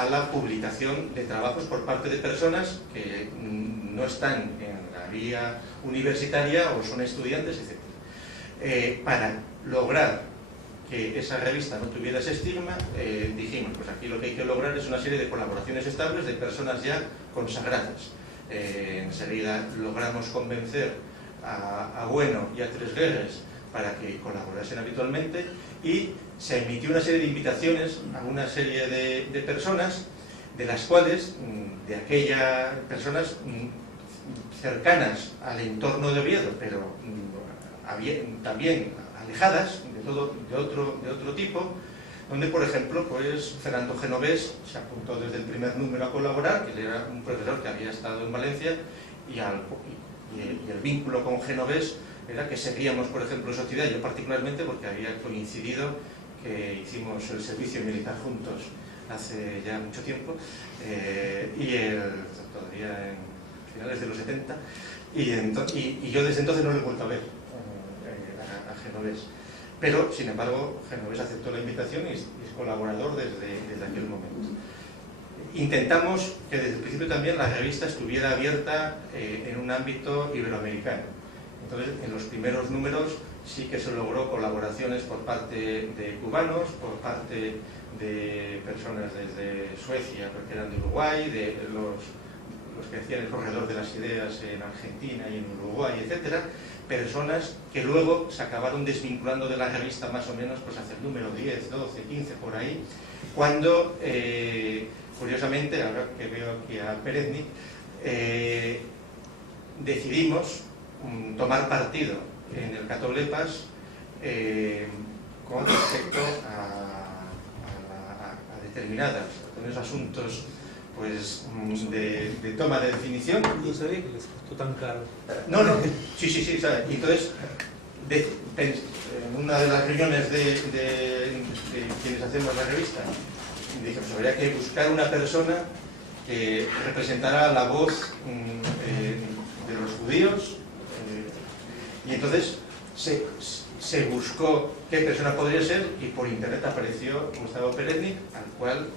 a la publicación de trabajos por parte de personas que no están en la vía universitaria o son estudiantes, etc. Para lograr que esa revista no tuviera ese estigma, dijimos, pues aquí lo que hay que lograr es una serie de colaboraciones estables de personas ya consagradas. Enseguida logramos convencer a Bueno y a Tres Guerres para que colaborasen habitualmente, y se emitió una serie de invitaciones a una serie de personas, de las cuales, de aquellas personas cercanas al entorno de Oviedo, pero también alejadas de otro tipo, donde, por ejemplo, pues Fernando Genovés se apuntó desde el primer número a colaborar, que él era un profesor que había estado en Valencia, y el vínculo con Genovés era que seguíamos, por ejemplo, Sociedad, yo particularmente, porque había coincidido que hicimos el servicio militar juntos hace ya mucho tiempo, todavía en finales de los 70, y yo desde entonces no lo he vuelto a ver a Genovés. Pero, sin embargo, Genovés aceptó la invitación y es colaborador desde aquel momento. Intentamos que desde el principio también la revista estuviera abierta en un ámbito iberoamericano. Entonces, en los primeros números sí que se logró colaboraciones por parte de cubanos, por parte de personas desde Suecia, porque eran de Uruguay, de los que hacían el corredor de las ideas en Argentina y en Uruguay, etcétera, personas que luego se acabaron desvinculando de la revista más o menos pues hacia el número 10, 12, 15, por ahí, cuando, curiosamente, ahora que veo aquí a Pereznik, decidimos tomar partido en el Catoblepas con respecto a determinados asuntos pues de toma de definición. No sabía que les costó tan caro. No, sí, ¿sabes? Y entonces, en una de las reuniones de quienes hacemos la revista, dijimos, habría que buscar una persona que representara la voz de los judíos, y entonces se buscó qué persona podría ser, y por internet apareció Gustavo Pereznik, al cual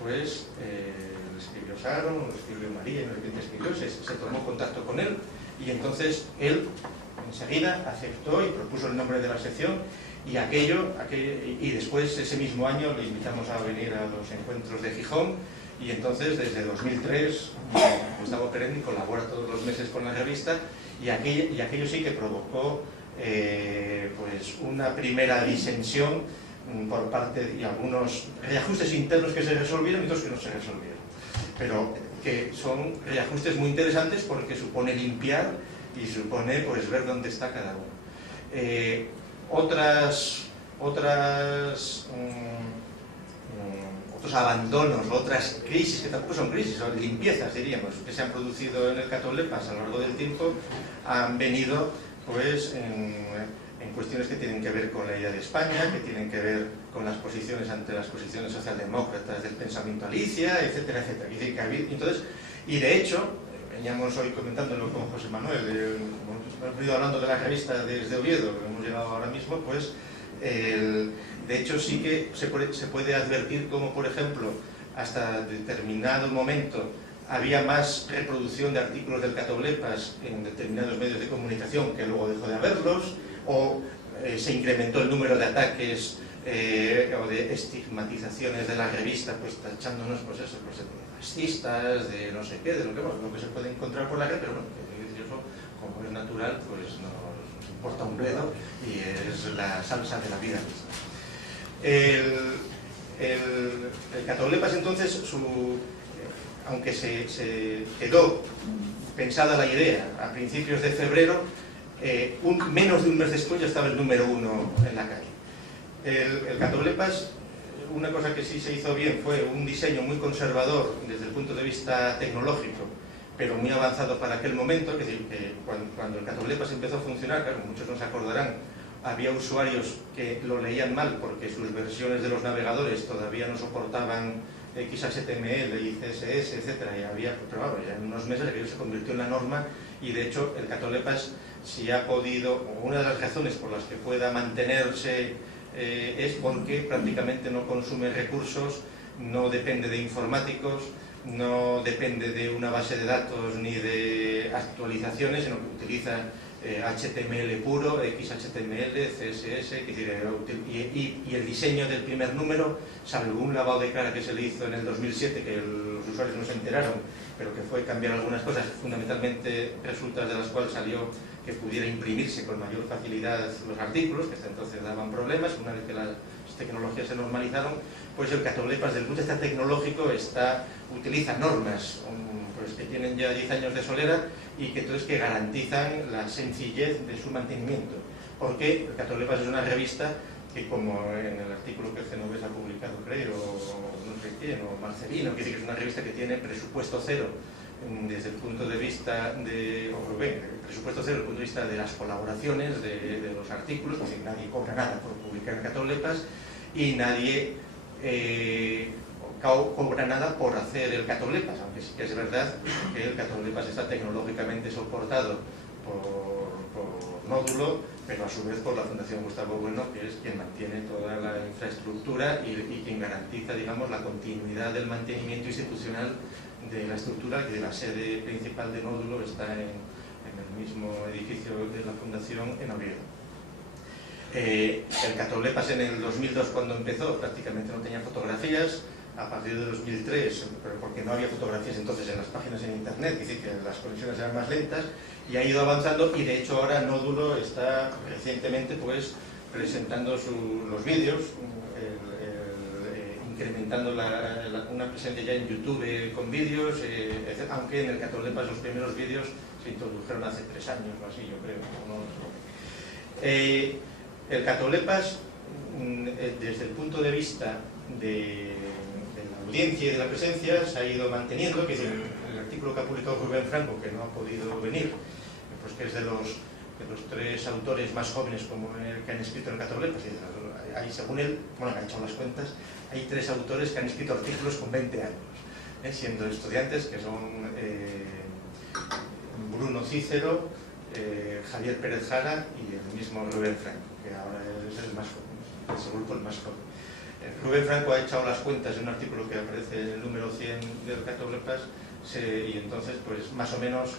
pues le escribió Sharon, le escribió María, no sé quién escribió, se tomó contacto con él, y entonces él enseguida aceptó y propuso el nombre de la sección, y después ese mismo año le invitamos a venir a los encuentros de Gijón, y entonces desde 2003 Gustavo Pereznik colabora todos los meses con la revista, y aquello sí que provocó pues una primera disensión por parte, y algunos reajustes internos que se resolvieron y otros que no se resolvieron, pero que son reajustes muy interesantes porque supone limpiar y supone pues ver dónde está cada uno. Otros abandonos, otras crisis, que tampoco son crisis, son limpiezas, diríamos, que se han producido en el Catoblepas a lo largo del tiempo, han venido pues en cuestiones que tienen que ver con la idea de España, que tienen que ver con las posiciones ante las posiciones socialdemócratas del pensamiento Alicia, etcétera, etcétera. Entonces, y de hecho, veníamos hoy comentándolo con José Manuel, hemos venido hablando de la revista desde Oviedo, que hemos llegado ahora mismo, pues de hecho sí que se puede advertir como, por ejemplo, hasta determinado momento había más reproducción de artículos del Catoblepas en determinados medios de comunicación que luego dejó de haberlos, o se incrementó el número de ataques o de estigmatizaciones de la revista, pues tachándonos pues eso, pues de fascistas, de no sé qué, de lo que se puede encontrar por la red, pero bueno, que eso, como es natural, pues nos importa un bledo y es la salsa de la vida misma. El Catoblepas entonces, aunque se quedó pensada la idea a principios de febrero, menos de un mes después ya estaba el número 1 en la calle. El Catoblepas, una cosa que sí se hizo bien fue un diseño muy conservador desde el punto de vista tecnológico, pero muy avanzado para aquel momento. Es decir, que cuando el Catoblepas empezó a funcionar, claro, muchos nos acordarán, había usuarios que lo leían mal porque sus versiones de los navegadores todavía no soportaban XHTML y CSS, etcétera, pero bueno, ya en unos meses aquello se convirtió en la norma, y de hecho el Catoblepas, si ha podido, una de las razones por las que pueda mantenerse es porque prácticamente no consume recursos no depende de informáticos, no depende de una base de datos ni de actualizaciones, sino que utiliza HTML puro, XHTML, CSS, y el diseño del primer número, salvo un lavado de cara que se le hizo en el 2007, que los usuarios no se enteraron, pero que fue cambiar algunas cosas, fundamentalmente resultas de las cuales salió que pudiera imprimirse con mayor facilidad los artículos, que hasta entonces daban problemas. Una vez que las tecnologías se normalizaron, pues el Catoblepas, desde el punto de vista tecnológico, utiliza normas pues, que tienen ya 10 años de solera y que entonces que garantizan la sencillez de su mantenimiento. Porque el Catoblepas es una revista que, como en el artículo que el Genovés ha publicado, creo, o no sé quién, o Marcelino, que dice que es una revista que tiene presupuesto cero desde el punto de vista de, presupuesto cero desde el punto de vista de las colaboraciones, de los artículos, es decir, nadie cobra nada por publicar en Catoblepas y nadie cobra nada por hacer el Catoblepas, aunque sí que es verdad que el Catoblepas está tecnológicamente soportado por Nódulo, pero a su vez por la Fundación Gustavo Bueno, que es quien mantiene toda la infraestructura y quien garantiza, digamos, la continuidad del mantenimiento institucional de la estructura, que la sede principal de Nódulo está en el mismo edificio de la Fundación en Oviedo. El Catoblepas en el 2002, cuando empezó, prácticamente no tenía fotografías. A partir de 2003, pero porque no había fotografías entonces en las páginas en internet, es decir, que las conexiones eran más lentas, y ha ido avanzando, y de hecho ahora Nódulo está recientemente pues presentando los vídeos, incrementando una presencia ya en YouTube con vídeos, aunque en el Catoblepas los primeros vídeos se introdujeron hace 3 años o así, yo creo. El Catoblepas, desde el punto de vista de la audiencia y de la presencia, se ha ido manteniendo, que es el artículo que ha publicado Rubén Franco, que no ha podido venir, pues que es de los 3 autores más jóvenes que han escrito en el Catoblepas, y según él, bueno, que ha hecho las cuentas, hay 3 autores que han escrito artículos con 20 años, siendo estudiantes, que son Bruno Cícero, Javier Pérez Jara y el mismo Rubén Franco, que ahora es el más joven, de ese grupo el más joven. Rubén Franco ha echado las cuentas en un artículo que aparece en el número 100 del Catoblepas, y entonces, pues más o menos,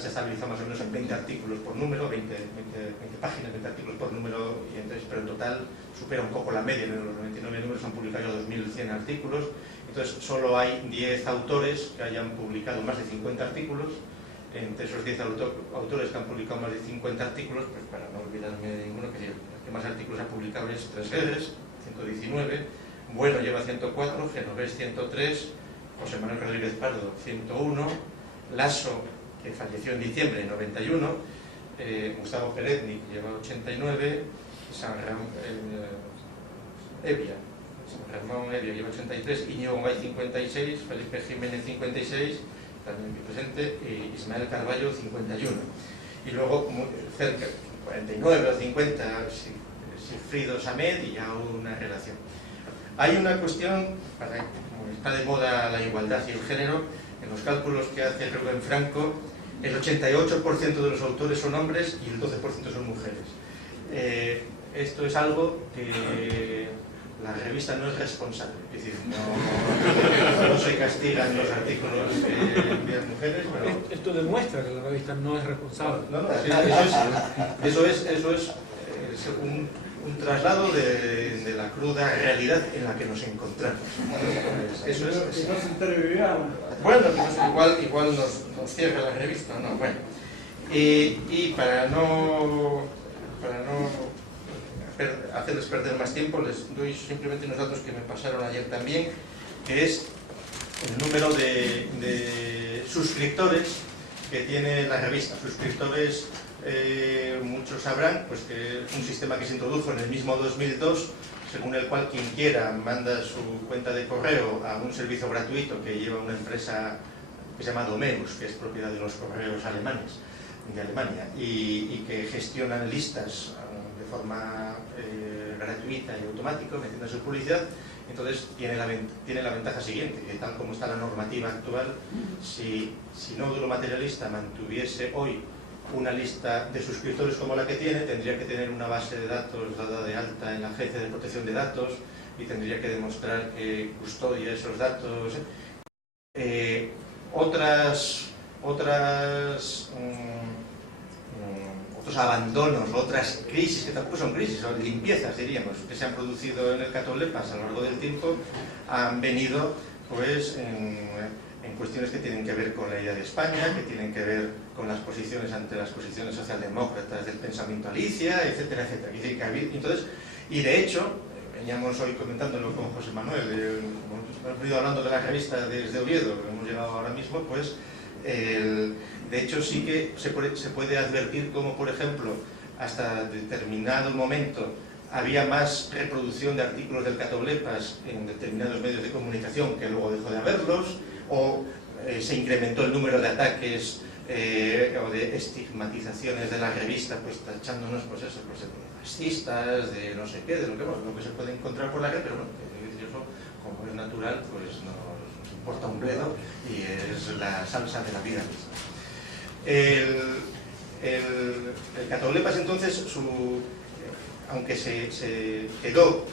se estabiliza más o menos en 20 artículos por número, 20 páginas, 20 artículos por número, y entonces, pero en total supera un poco la media. Los 99 números han publicado 2.100 artículos, entonces solo hay 10 autores que hayan publicado más de 50 artículos. Entre esos 10 autores que han publicado más de 50 artículos, pues para no olvidarme de ninguno, que el que más artículos ha publicado es Tresguedes, 119, Bueno lleva 104, Genovés 103, José Manuel Rodríguez Pardo 101, Lasso, que falleció en diciembre, 91, Gustavo Pereznik lleva 89, San Ramón Evia lleva 83, Íñigo Gay 56, Felipe Jiménez 56, también aquí presente, y Ismael Carballo 51. Y luego cerca, 49 o 50, Sigfrido Samed, y ya una relación. Hay una cuestión, como está de moda la igualdad y el género, en los cálculos que hace Rubén Franco, el 88% de los autores son hombres y el 12% son mujeres. Esto es algo que la revista no es responsable, es decir, no se castigan los artículos de las mujeres, pero... Esto demuestra que la revista no es responsable. Eso es un traslado de la cruda realidad en la que nos encontramos. Eso es... Que no se intervivirá. Bueno, igual nos cierra la revista, ¿no? Bueno. Y para no hacerles perder más tiempo, les doy simplemente unos datos que me pasaron ayer también, que es el número de suscriptores que tiene la revista. Suscriptores, muchos sabrán, pues que es un sistema que se introdujo en el mismo 2002, según el cual quien quiera manda su cuenta de correo a un servicio gratuito que lleva una empresa que se llama Domeus, que es propiedad de los correos alemanes, de Alemania, y que gestionan listas de forma gratuita y automática, metiendo su publicidad. Entonces tiene la ventaja siguiente, que tal como está la normativa actual, si Nódulo Materialista mantuviese hoy una lista de suscriptores como la que tiene, tendría que tener una base de datos dada de alta en la Agencia de Protección de Datos, y tendría que demostrar que custodia esos datos. Otros abandonos, otras crisis, que tampoco son crisis, son limpiezas, diríamos, que se han producido en el Catoblepas a lo largo del tiempo, han venido pues en cuestiones que tienen que ver con la idea de España, que tienen que ver con las posiciones ante las posiciones socialdemócratas del pensamiento Alicia, etcétera, etcétera. Entonces, y de hecho, veníamos hoy comentándolo con José Manuel, como hemos venido hablando de la revista desde Oviedo, que hemos llegado ahora mismo, pues de hecho sí que se puede advertir como, por ejemplo, hasta determinado momento había más reproducción de artículos del Catoblepas en determinados medios de comunicación que luego dejó de haberlos, o se incrementó el número de ataques o de estigmatizaciones de la revista, pues tachándonos pues eso, pues de fascistas, de no sé qué, de lo que se puede encontrar por la red, pero bueno, eso, como es natural, pues nos importa un bledo y es la salsa de la vida misma. El Catoblepas entonces, aunque se quedó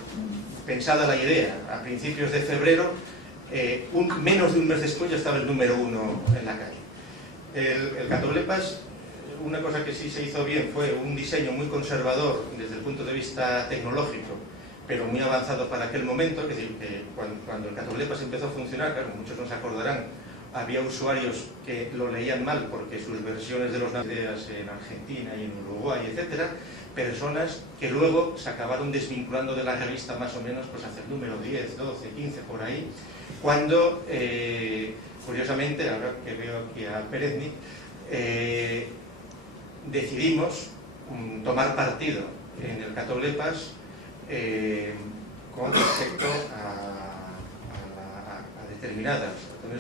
pensada la idea a principios de febrero, menos de un mes después ya estaba el número 1 en la calle. El Catoblepas, una cosa que sí se hizo bien fue un diseño muy conservador desde el punto de vista tecnológico, pero muy avanzado para aquel momento. Es decir, que cuando el Catoblepas empezó a funcionar, claro, muchos no se acordarán, había usuarios que lo leían mal porque sus versiones de los ideas en Argentina y en Uruguay, etcétera, personas que luego se acabaron desvinculando de la revista más o menos pues hacia el número 10, 12, 15 por ahí, cuando curiosamente, ahora que veo aquí a Pereznik, decidimos tomar partido en el Catoblepas con respecto a determinados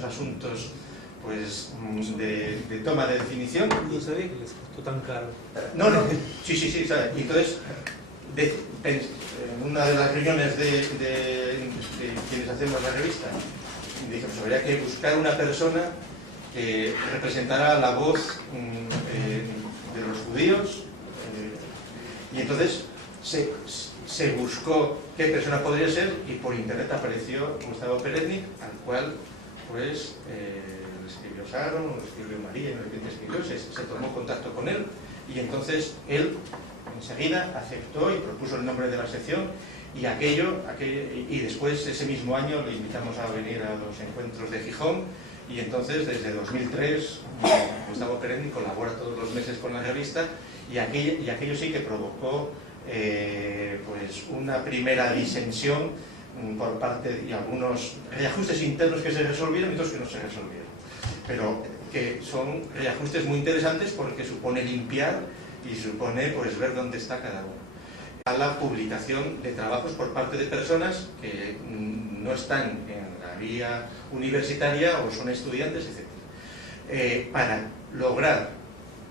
asuntos pues de toma de definición. No sabía que les costó tan caro. No, sí, ¿sabes? Y entonces, en una de las reuniones de quienes hacemos la revista, dijimos, habría que buscar una persona que representara la voz de los judíos, y entonces se buscó qué persona podría ser, y por internet apareció Gustavo Pereznik, al cual pues le escribió Sharon, le escribió María, se tomó contacto con él, y entonces él enseguida aceptó y propuso el nombre de la sección, y después ese mismo año le invitamos a venir a los encuentros de Gijón, y entonces desde 2003 Gustavo Pereznik colabora todos los meses con la revista, y aquello sí que provocó pues una primera disensión por parte, y algunos reajustes internos que se resolvieron y otros que no se resolvieron, pero que son reajustes muy interesantes porque supone limpiar y supone pues ver dónde está cada uno. A la publicación de trabajos por parte de personas que no están en la vía universitaria o son estudiantes, etc. Para lograr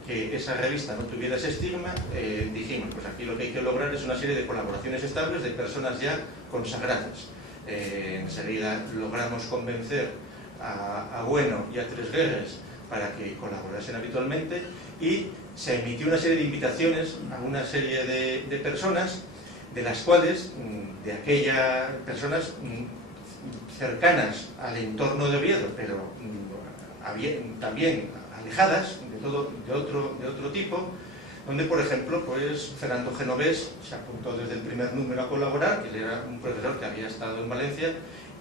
que esa revista no tuviera ese estigma, dijimos, pues aquí lo que hay que lograr es una serie de colaboraciones estables de personas ya consagradas. Enseguida logramos convencer a Bueno y a Tres Guerres para que colaborasen habitualmente, y se emitió una serie de invitaciones a una serie de personas, de las cuales, de aquellas personas cercanas al entorno de Oviedo, pero también alejadas de otro tipo, donde por ejemplo pues Fernando Genovés se apuntó desde el primer número a colaborar, que él era un profesor que había estado en Valencia,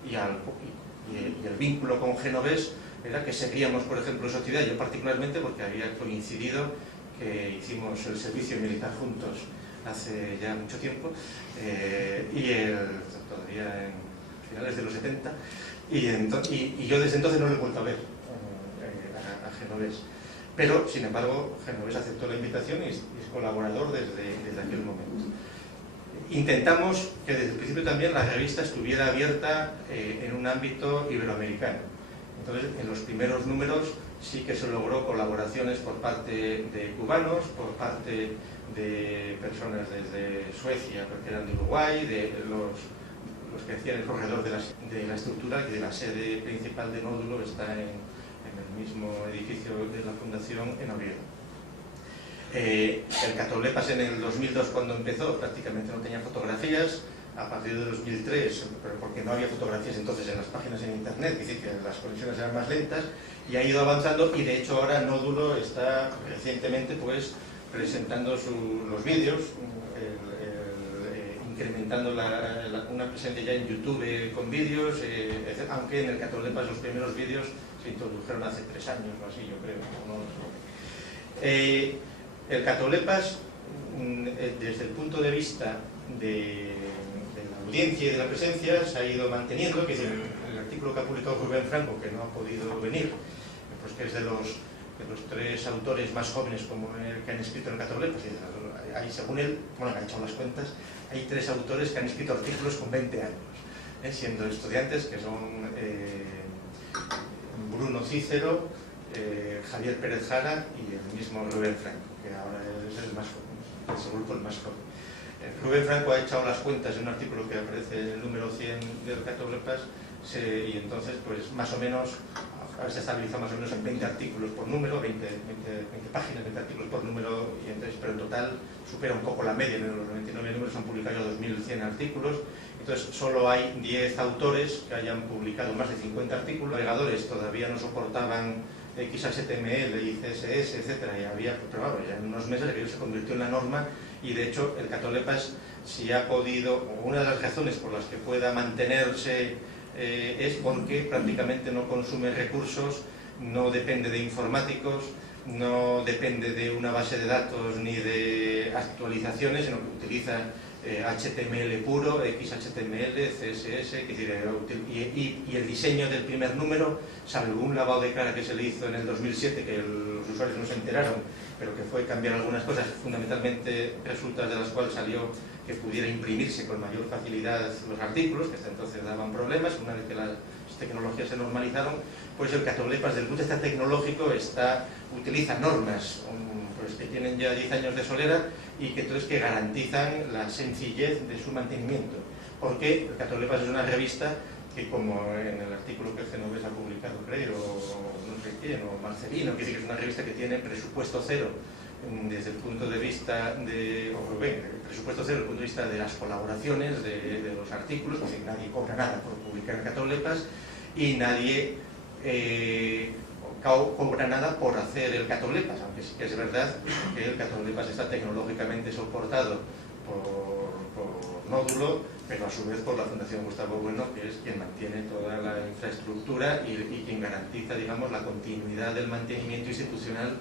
y el vínculo con Genovés era que seguíamos por ejemplo Sociedad, yo particularmente porque había coincidido que hicimos el servicio militar juntos hace ya mucho tiempo, todavía en finales de los 70, y yo desde entonces no lo he vuelto a ver a Genovés. Pero, sin embargo, Genovés aceptó la invitación y es colaborador desde aquel momento. Intentamos que desde el principio también la revista estuviera abierta en un ámbito iberoamericano. Entonces, en los primeros números sí que se logró colaboraciones por parte de cubanos, por parte de personas desde Suecia, porque eran de Uruguay, de los que hacían el corredor de la estructura, que de la sede principal de Nódulo está en el mismo edificio de la Fundación en Oviedo. El Catoblepas en el 2002, cuando empezó, prácticamente no tenía fotografías, a partir de 2003, pero porque no había fotografías entonces en las páginas en internet, es decir, que las conexiones eran más lentas, y ha ido avanzando, y de hecho ahora Nódulo está recientemente pues presentando los vídeos, incrementando una presencia ya en YouTube con vídeos, aunque en el Catolepas los primeros vídeos se introdujeron hace 3 años o así, yo creo. El Catolepas, desde el punto de vista de la audiencia y de la presencia, se ha ido manteniendo, que es el artículo que ha publicado Rubén Franco, que no ha podido venir, pues que es de los 3 autores más jóvenes que han escrito en el Catolepas, y según él, bueno, ha hecho las cuentas, hay 3 autores que han escrito artículos con 20 años, siendo estudiantes, que son Bruno Cícero, Javier Pérez Jara y el mismo Rubén Franco, que ahora es el más joven, de ese grupo el más joven. Rubén Franco ha echado las cuentas en un artículo que aparece en el número 100 del Catolepas, y entonces, pues más o menos, ahora se estabiliza más o menos en 20 artículos por número, 20 páginas, 20 artículos por número, y entonces, pero en total supera un poco la media, en los 99 números han publicado ya 2100 artículos, entonces solo hay 10 autores que hayan publicado más de 50 artículos. Los navegadores todavía no soportaban XHTML y CSS, etcétera, y había, pero bueno, ya en unos meses aquello se convirtió en la norma, y de hecho el Catolepas, si ha podido, una de las razones por las que pueda mantenerse es porque prácticamente no consume recursos, no depende de informáticos, no depende de una base de datos ni de actualizaciones, sino que utiliza HTML puro, XHTML, CSS, y el diseño del primer número, salvo un lavado de cara que se le hizo en el 2007, que los usuarios no se enteraron, pero que fue cambiar algunas cosas, fundamentalmente resultas de las cuales salió que pudiera imprimirse con mayor facilidad los artículos, que hasta entonces daban problemas. Una vez que las tecnologías se normalizaron, pues el Catolepas, desde el punto de vista tecnológico, utiliza normas pues que tienen ya 10 años de solera y que entonces que garantizan la sencillez de su mantenimiento, porque el Catolepas es una revista que, como en el artículo que el Genovés ha publicado, creo, o no sé quién, o Marcelino, que dice que es una revista que tiene presupuesto cero desde el punto de vista de, o Rubén, presupuesto cero desde el punto de vista de las colaboraciones, de los artículos, es decir, nadie cobra nada por publicar en Catolepas y nadie cobra nada por hacer el Catolepas, aunque sí que es verdad que el Catolepas está tecnológicamente soportado por Nódulo, pero a su vez por la Fundación Gustavo Bueno, que es quien mantiene toda la infraestructura y quien garantiza, digamos, la continuidad del mantenimiento institucional